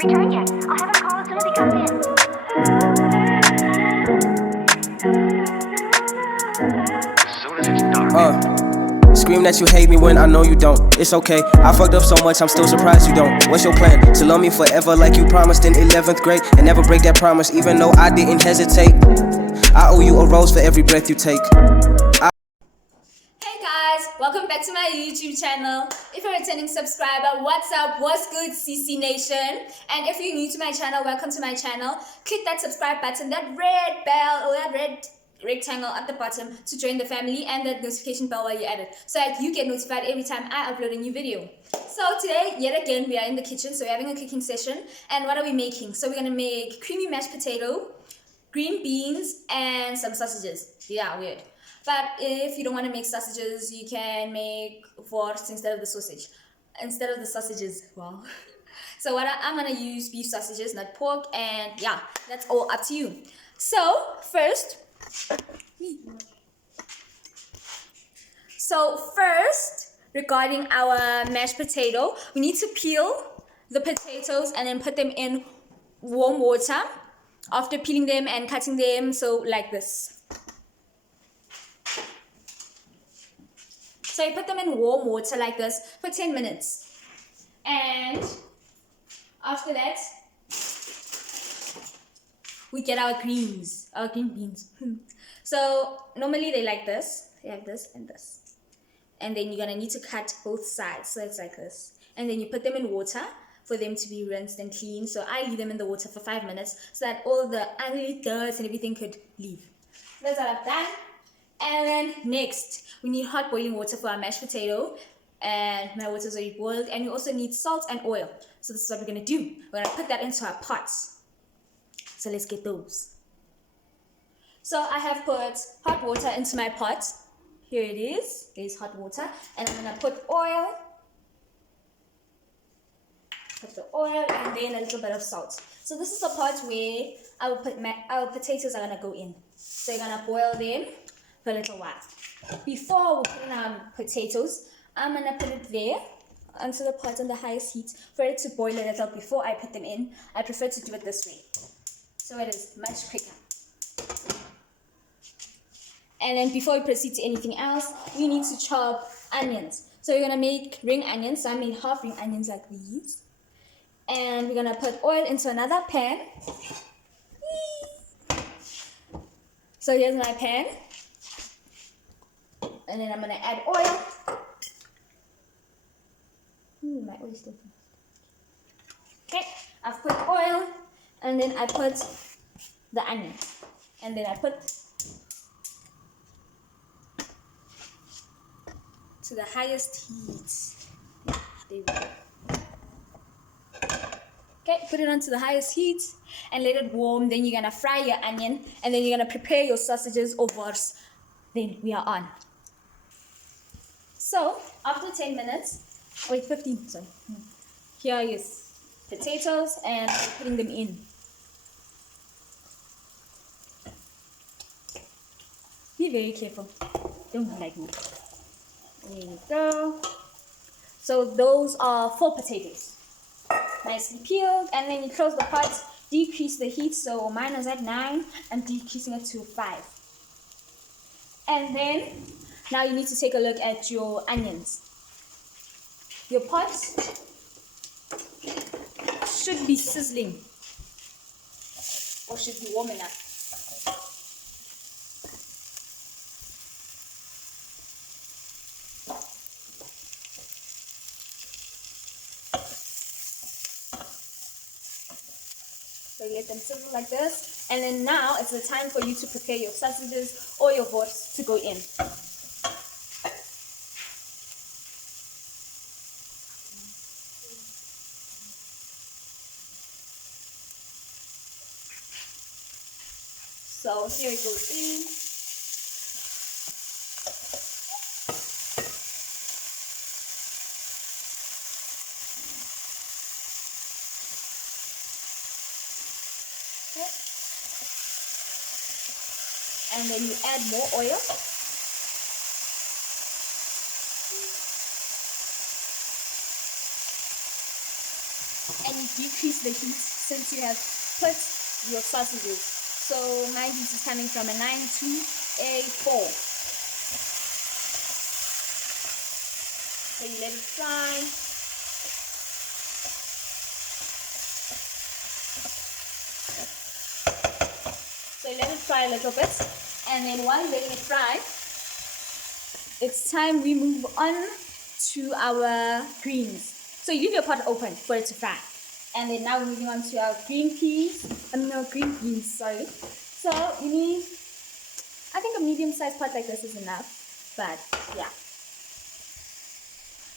hasn't returned yet. I'll have him call as soon as he comes in. Scream that you hate me when I know you don't. It's okay, I fucked up so much, I'm still surprised you don't. What's your plan? To love me forever like you promised in 11th grade and never break that promise even though I didn't hesitate. I owe you a rose for every breath you take. Hey guys, welcome back to my YouTube channel. If you're a returning subscriber, what's up, what's good CC Nation? And if you're new to my channel, welcome to my channel. Click that subscribe button, that red bell or that red rectangle at the bottom to join the family, and that notification bell while you're at it so that you get notified every time I upload a new video. So today, yet again, we are in the kitchen, so we're having a cooking session. And what are we making? So we're gonna make creamy mashed potato, green beans, and some sausages. Yeah, weird. But if you don't want to make sausages, you can make wors instead of the sausages. Wow. So I'm gonna use beef sausages, not pork, and yeah, that's all up to you. So first, regarding our mashed potato, we need to peel the potatoes and then put them in warm water after peeling them and cutting them, so like this. So you put them in warm water like this for 10 minutes. And after that, we get our green beans. So normally they like this. They have this and this. And then you're gonna need to cut both sides. So it's like this. And then you put them in water for them to be rinsed and clean. So I leave them in the water for 5 minutes so that all the ugly dirt and everything could leave. That's what I've done. And then next, we need hot boiling water for our mashed potato. And my water's already boiled. And we also need salt and oil. So this is what we're gonna do. We're gonna put that into our pots. So let's get those. So I have put hot water into my pot. Here it is. There's hot water. And I'm gonna put oil. Put the oil and then a little bit of salt. So this is the pot where our potatoes are gonna go in. So you're gonna boil them for a little while. Before we put in our potatoes, I'm gonna put it there onto the pot on the highest heat for it to boil a little before I put them in. I prefer to do it this way, so it is much quicker. And then before we proceed to anything else, we need to chop onions. So we're gonna make ring onions. So I made half ring onions like these. And we're gonna put oil into another pan. So here's my pan. And then I'm gonna add oil. My oil is still fast. Okay, I've put oil, and then I put the onion, and then I put to the highest heat. There we go. Okay, put it onto the highest heat and let it warm. Then you're gonna fry your onion, and then you're gonna prepare your sausages or wors. Then we are on. So after 10 minutes, wait, 15, sorry. Here is potatoes and putting them in. Be very careful. Don't be like me. There you go. So those are 4 potatoes. Nicely peeled, and then you close the pot, decrease the heat. So mine is at 9. I'm decreasing it to 5. And then now you need to take a look at your onions. Your pot should be sizzling or should be warm enough. So you let them sizzle like this, and then now it's the time for you to prepare your sausages or your wors to go in. So here it goes in. Okay. And then you add more oil. and decrease the heat since you have put your sausages. So my heat is coming from a 9 to a 4. So you let it fry. So you let it fry a little bit, and then while you're letting it fry, it's time we move on to our greens. So you leave your pot open for it to fry. And then now we're moving on to our green beans, sorry. So you need, I think a medium-sized pot like this is enough, but yeah.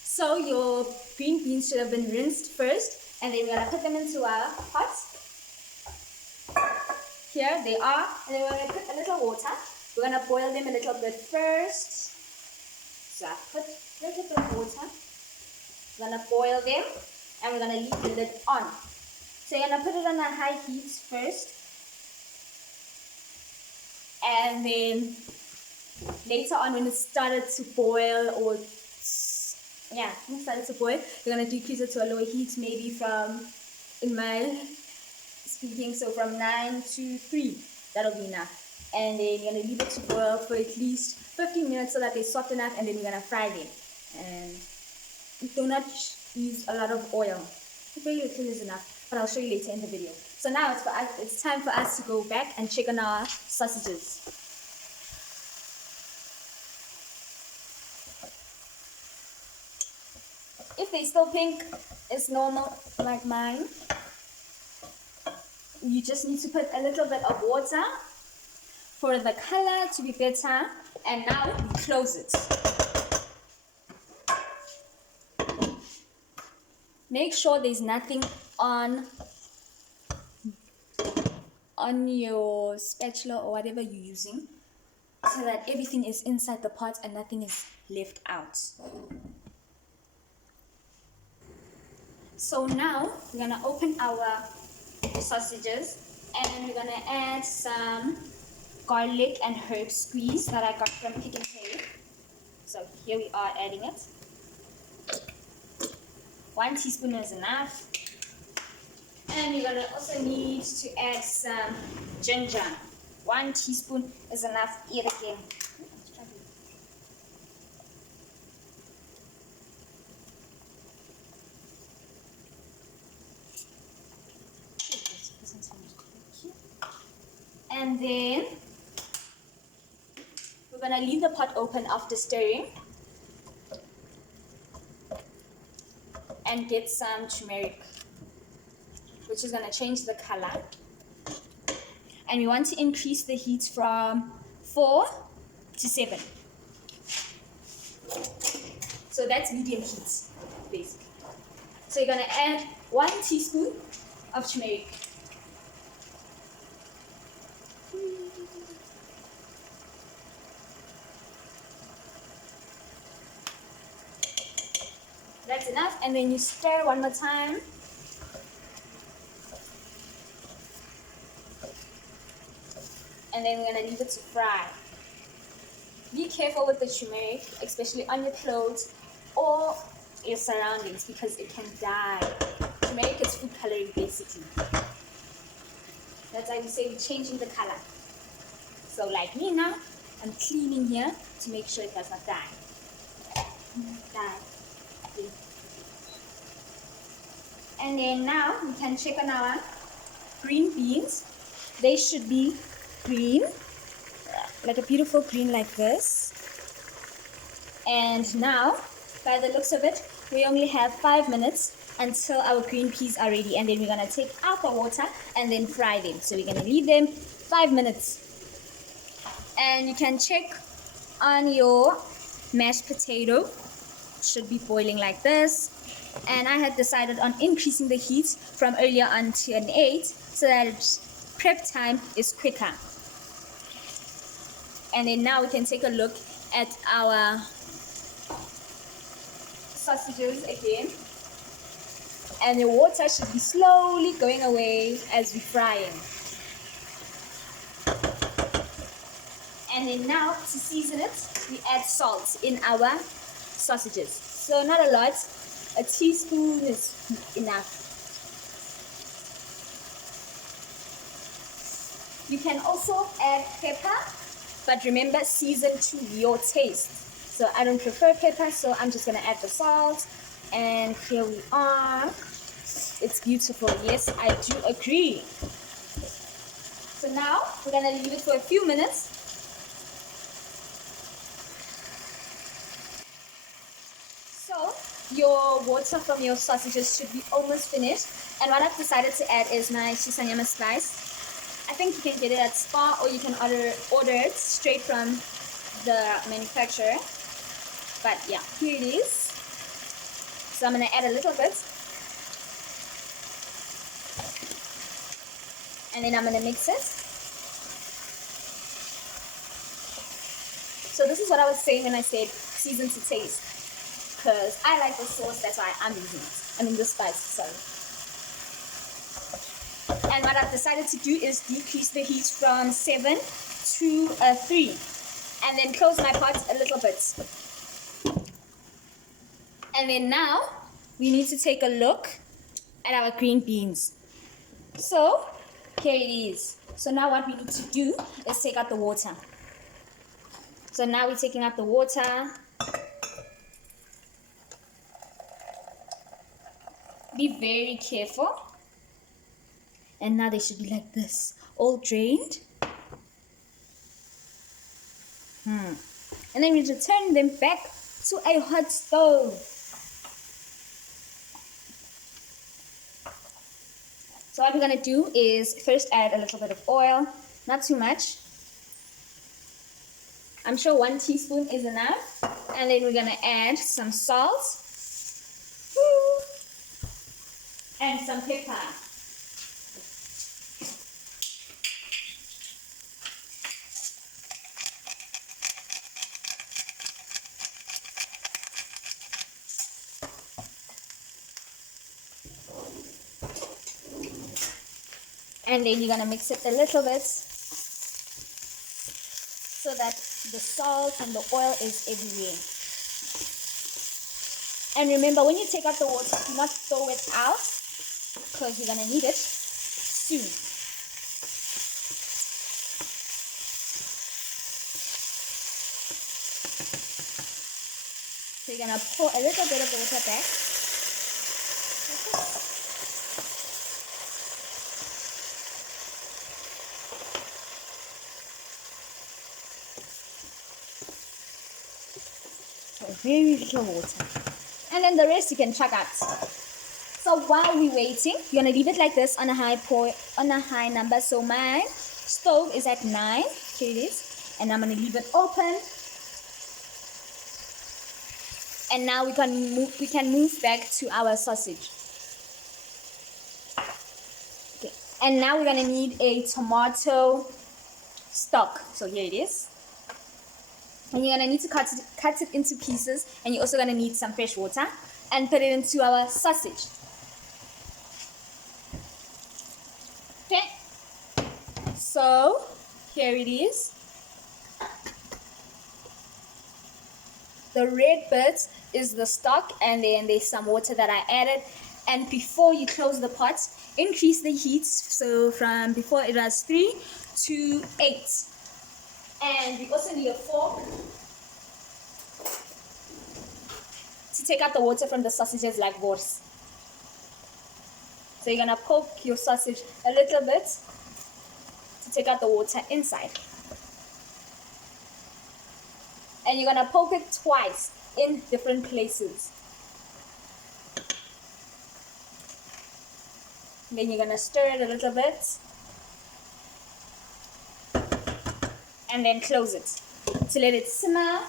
So your green beans should have been rinsed first, and then we're gonna put them into our pot. Here they are, and then we're gonna put a little water. We're gonna boil them a little bit first. So I put a little bit of water. We're gonna boil them, and we're gonna leave the lid on. So you're gonna put it on a high heat first, and then later on when it started to boil, when it started to boil, you're gonna decrease it to a lower heat, maybe from, in my speaking, so from 9 to 3. That'll be enough. And then you're gonna leave it to boil for at least 15 minutes so that they soften up, and then we're gonna fry them. And do not use a lot of oil. Very little is enough, but I'll show you later in the video. So now it's time for us to go back and check on our sausages. If they're still pink, it's normal, like mine. You just need to put a little bit of water for the color to be better, and now we close it. Make sure there's nothing on your spatula or whatever you're using, so that everything is inside the pot and nothing is left out. So now we're gonna open our sausages, and we're gonna add some garlic and herb squeeze that I got from Pick and Pay. So here we are adding it. 1 teaspoon is enough. And you're gonna also need to add some ginger. 1 teaspoon is enough yet again. And then we're gonna leave the pot open after stirring and get some turmeric, which is gonna change the color. And we want to increase the heat from 4 to 7. So that's medium heat, basically. So you're gonna add 1 teaspoon of turmeric. That's enough, and then you stir one more time. And then we're gonna leave it to fry. Be careful with the turmeric, especially on your clothes or your surroundings, because it can dye. Turmeric is food coloring, basically. That's why we say we're changing the color. So like me now, I'm cleaning here to make sure it does not dye. And then now we can check on our green beans. They should be green, like a beautiful green like this. And now, by the looks of it, we only have 5 minutes until our green peas are ready, and then we're gonna take out the water and then fry them. So we're gonna leave them 5 minutes. And you can check on your mashed potato. It should be boiling like this. And I had decided on increasing the heat from earlier on to an 8 so that prep time is quicker. And then now we can take a look at our sausages again. And the water should be slowly going away as we fry them. And then now, to season it, we add salt in our sausages. So not a lot, a teaspoon is enough. You can also add pepper, but remember, season to your taste. So I don't prefer pepper, so I'm just gonna add the salt. And here we are. It's beautiful. Yes, I do agree. So now we're gonna leave it for a few minutes. So your water from your sausages should be almost finished. And what I've decided to add is my shisanyama slice. I think you can get it at Spar, or you can order it straight from the manufacturer. But yeah, here it is. So I'm gonna add a little bit. And then I'm gonna mix it. So this is what I was saying when I said season to taste. Because I like the sauce, that's why I'm using it. I mean the spice, sorry. And what I've decided to do is decrease the heat from 7 to 3. And then close my pot a little bit. And then now, we need to take a look at our green beans. So, here it is. So now what we need to do is take out the water. So now we're taking out the water. Be very careful. And now they should be like this, all drained. And then we return them back to a hot stove. So what we're gonna do is first add a little bit of oil, not too much. I'm sure 1 teaspoon is enough. And then we're gonna add some salt. And some pepper. And then you're gonna mix it a little bit so that the salt and the oil is everywhere. And remember, when you take out the water, do not throw it out because you're gonna need it soon. So you're gonna pour a little bit of the water back. Very little water, and then the rest you can chuck out. So while we're waiting, you're gonna leave it like this on a high number. So my stove is at 9. Here it is, and I'm gonna leave it open. And now we can move back to our sausage. Okay, and now we're gonna need a tomato stock. So here it is. And you're going to need to cut it into pieces. And you're also going to need some fresh water. And put it into our sausage. Okay. So, here it is. The red bit is the stock. And then there's some water that I added. And before you close the pot, increase the heat. So, from before it was 3 to 8. And we also need a fork to take out the water from the sausages like wors. So you're gonna poke your sausage a little bit to take out the water inside. And you're gonna poke it twice in different places. And then you're gonna stir it a little bit. And then close it to let it simmer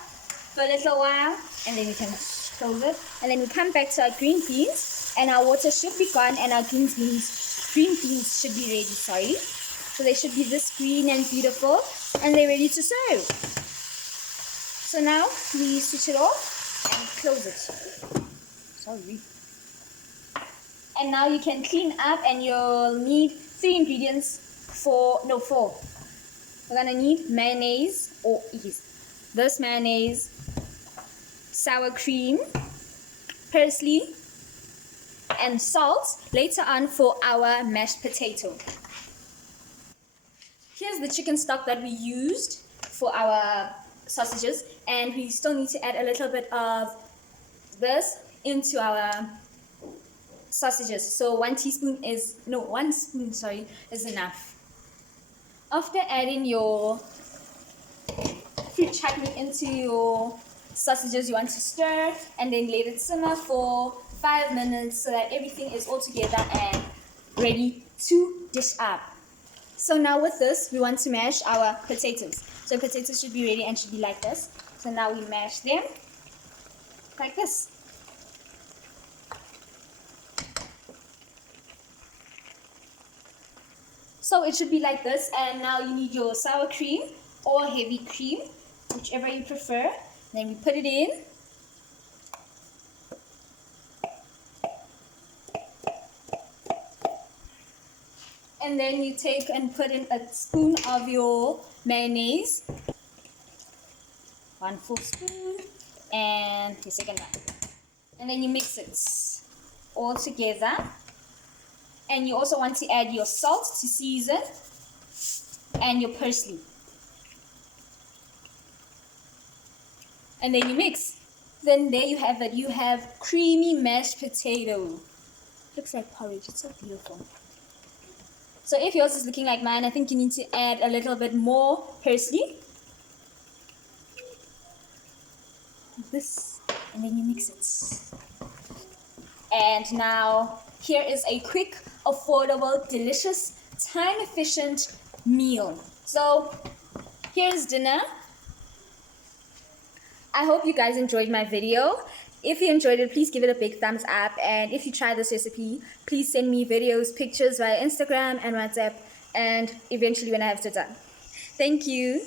for a little while, and then we can close it. And then we come back to our green beans, and our water should be gone, and our green beans should be ready. So they should be this green and beautiful, and they're ready to serve. So now we switch it off and close it. Sorry. And now you can clean up, and you'll need 3 ingredients for 4. We're gonna need mayonnaise, or this mayonnaise, sour cream, parsley, and salt later on for our mashed potato. here's the chicken stock that we used for our sausages, and we still need to add a little bit of this into our sausages. So 1 spoon is enough. After adding your fruit chutney into your sausages, you want to stir and then let it simmer for 5 minutes so that everything is all together and ready to dish up. So now with this, we want to mash our potatoes. So potatoes should be ready and should be like this. So now we mash them like this. So it should be like this, and now you need your sour cream or heavy cream, whichever you prefer. Then we put it in. And then you take and put in a spoon of your mayonnaise. 1 full spoon, and the second one. And then you mix it all together. And you also want to add your salt to season and your parsley. And then you mix. Then there you have it. You have creamy mashed potato. Looks like porridge. It's so beautiful. So if yours is looking like mine, I think you need to add a little bit more parsley. This, and then you mix it. And now here is a quick, affordable, delicious, time-efficient meal. So here's dinner. I hope you guys enjoyed my video. If you enjoyed it, please give it a big thumbs up. And if you try this recipe, please send me videos, pictures via Instagram and WhatsApp, and eventually when I have it done. Thank you.